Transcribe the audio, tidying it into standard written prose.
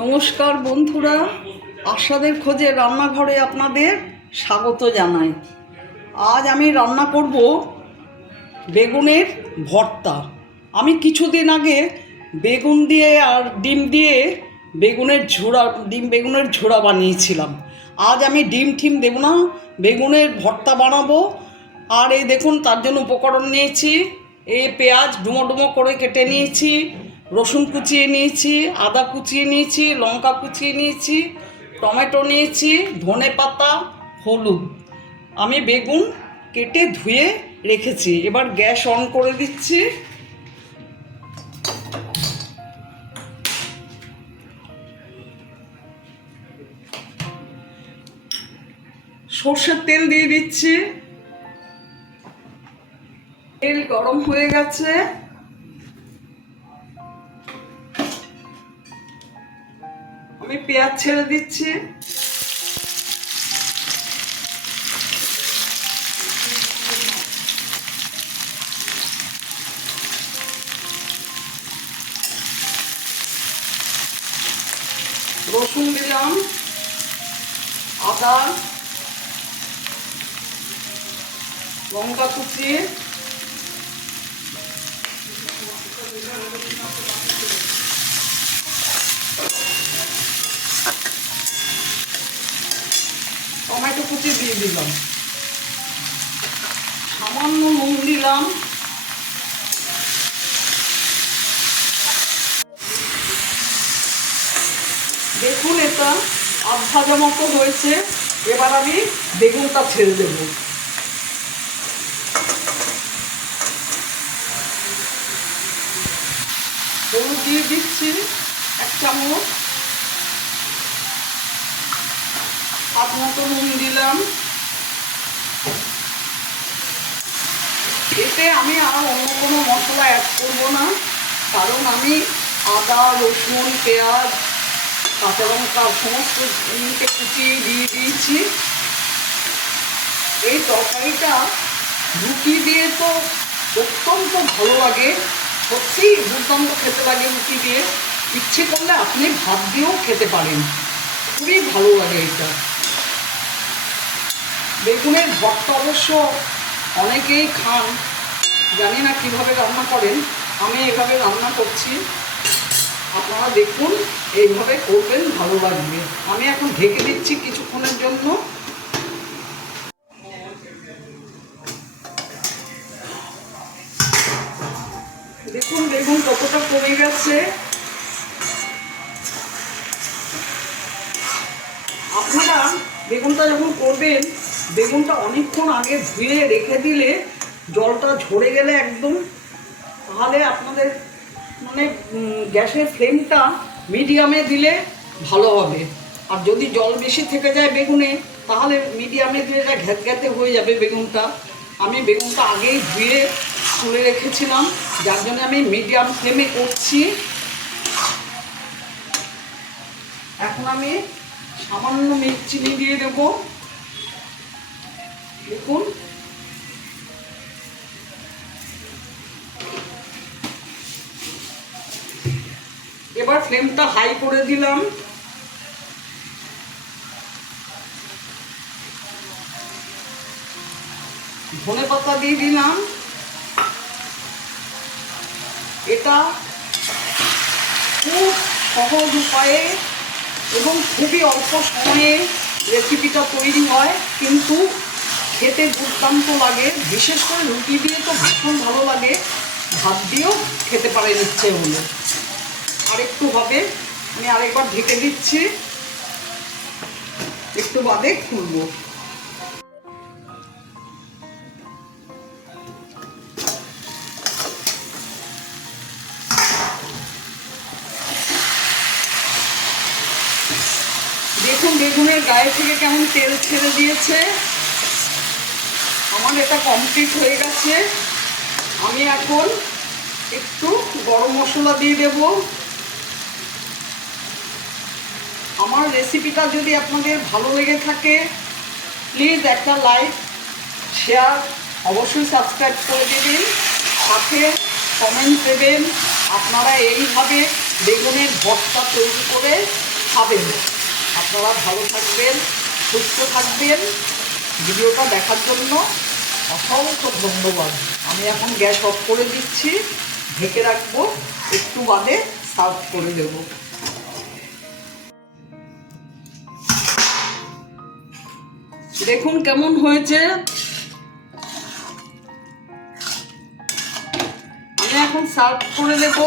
নমস্কার বন্ধুরা, আশাদের খোঁজে রান্নাঘরে আপনাদের স্বাগত জানাই। আজ আমি রান্না করব বেগুনের ভর্তা। আমি কিছুদিন আগে বেগুন দিয়ে আর ডিম দিয়ে বেগুনের ঝোড়া বানিয়েছিলাম। আজ আমি ডিম ঠিম দেব না, বেগুনের ভর্তা বানাবো। আর এই দেখুন, তার জন্য উপকরণ নিয়েছি। এই পেঁয়াজ ডুমো ডুমো করে কেটে নিয়েছি, রসুন কুচিয়ে নিয়েছি, আদা কুচিয়ে নিয়েছি, লঙ্কা কুচিয়ে নিয়েছি, টমেটো নিয়েছি, ধনে পাতা, হলুদ। আমি বেগুন কেটে ধুয়ে রেখেছি। এবার গ্যাস অন করে দিচ্ছি। সর্ষের তেল দিয়ে দিচ্ছি। তেল গরম হয়ে গেছে। আমি পেঁয়াজ ছেড়ে দিচ্ছি। রসুন দিলাম, আদা, লঙ্কা কুচি, টমেটো কুচি দিয়ে দিলাম, সামান্য নুন দিলাম। দেখুন, এটা আধ ভাজা মতো হয়েছে। এবার আমি বেগুনটা ছেড়ে দেব। হলুদ দিয়ে দিচ্ছি 1 চামচ, হাত মতো নুন দিলাম। এতে আমি আর অন্য কোনো মশলা অ্যাড করবো না, কারণ আমি আদা, রসুন, পেঁয়াজ, কাঁচা লঙ্কা সমস্ত জিনিসকে কুচিয়ে দিয়ে দিয়েছি। এই তরকারিটা রুটি দিয়ে তো অত্যন্ত ভালো লাগে, সত্যি দুর্দান্ত খেতে লাগে রুটি দিয়ে। ইচ্ছে করলে আপনি ভাত দিয়েও খেতে পারেন, খুবই ভালো লাগে এটা। বেগুনের ভর্তা অবশ্য অনেকেই খান, জানি না কীভাবে রান্না করেন। আমি এভাবে রান্না করছি, আপনারা দেখুন, এইভাবে করবেন, ভালো লাগবে। আমি এখন ঢেকে দিচ্ছি কিছুক্ষণের জন্য। দেখুন বেগুন কতটা কমে গেছে। আপনারা বেগুনটা যখন করবেন, বেগুনটা অনেকক্ষণ আগে ধুয়ে রেখে দিলে, জলটা ঝরে গেলে একদম, তাহলে আপনাদের গ্যাসের ফ্লেমটা মিডিয়ামে দিলে ভালো হবে। আর যদি জল বেশি থেকে যায় বেগুনে, তাহলে মিডিয়ামে দিলে এটা ঘ্যাতে হয়ে যাবে বেগুনটা। আমি বেগুনটা আগেই ধুয়ে তুলে রেখেছিলাম, যার জন্য আমি মিডিয়াম ফ্লেমে করছি। এখন আমি সামান্য চিনি দিয়ে দেব। দেখুন, এবার ফ্লেমটা হাই করে দিলাম। ধনে পাতা দিয়ে দিলাম। এটা খুব সহজ উপায়ে এবং খুবই অল্প সময়ে রেসিপিটা তৈরি হয়, কিন্তু খেতে দুর্দান্ত লাগে। বিশেষ করে রুটি দিয়ে তো ভীষণ ভালো লাগে, ভাত দিয়েও খেতে পারেন ইচ্ছে হলে। আরেকটু হবে, আমি আরেকবার ঢেকে দিচ্ছি, একটু বাদে খুলব। দেখুন বেগুনের গায়ে থেকে কেমন তেল ছেড়ে দিয়েছে। আমার এটা কমপ্লিট হয়ে গেছে। আমি এখন একটু গরম মশলা দিয়ে দেব। আমার রেসিপিটা যদি আপনাদের ভালো লেগে থাকে, প্লিজ একটা লাইক, শেয়ার, অবশ্যই সাবস্ক্রাইব করে দেবেন, সাথে কমেন্ট দেবেন। আপনারা এইভাবে বেগুনের ভর্তা তৈরি করে খাবেন। আপনারা ভালো থাকবেন, সুস্থ থাকবেন। ভিডিওটা দেখার জন্য অসংখ্য ধন্যবাদ। আমি এখন গ্যাস অফ করে দিচ্ছি, ঢেকে রাখবো, একটু বাদে সার্ভ করে দেব। দেখুন কেমন হয়েছে। আমি এখন সার্ভ করে দেবো।